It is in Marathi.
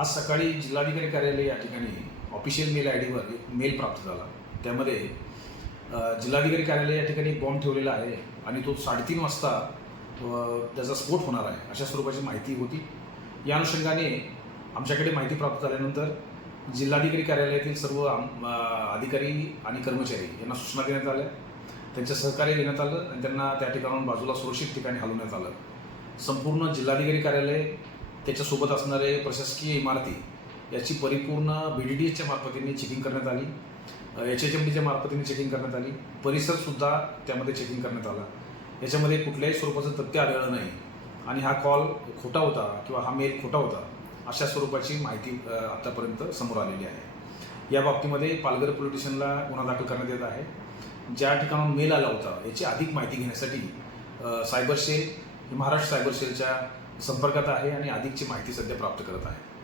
आज सकाळी जिल्हाधिकारी कार्यालय या ठिकाणी ऑफिशियल मेल आय डीवर एक मेल प्राप्त झाला त्यामध्ये जिल्हाधिकारी कार्यालय या ठिकाणी बॉम्ब ठेवलेला आहे आणि तो साडेतीन वाजता त्याचा स्फोट होणार आहे अशा स्वरूपाची माहिती होती या अनुषंगाने आमच्याकडे माहिती प्राप्त झाल्यानंतर जिल्हाधिकारी कार्यालयातील सर्व अधिकारी आणि कर्मचारी यांना सूचना देण्यात आल्या त्यांच्या सहकार्य घेण्यात आलं आणि त्यांना त्या ठिकाणाहून बाजूला सुरक्षित ठिकाणी हलवण्यात आलं संपूर्ण जिल्हाधिकारी कार्यालय त्याच्यासोबत असणारे प्रशासकीय इमारती याची परिपूर्ण बी डी डी एसच्या मार्फतीने चेकिंग करण्यात आली एच एच एम डीच्या मार्फतीने चेकिंग करण्यात आली परिसरसुद्धा त्यामध्ये चेकिंग करण्यात आला याच्यामध्ये कुठल्याही स्वरूपाचं तथ्य आढळलं नाही आणि हा कॉल खोटा होता किंवा हा मेल खोटा होता अशा स्वरूपाची माहिती आतापर्यंत समोर आलेली आहे या बाबतीमध्ये पालघर पोलीस स्टेशनला गुन्हा दाखल करण्यात येत आहे ज्या ठिकाणून मेल आला होता याची अधिक माहिती घेण्यासाठी सायबर सेल महाराष्ट्र सायबर सेलच्या संपर्कात आहे आणि अधिकची माहिती सध्या प्राप्त करत आहे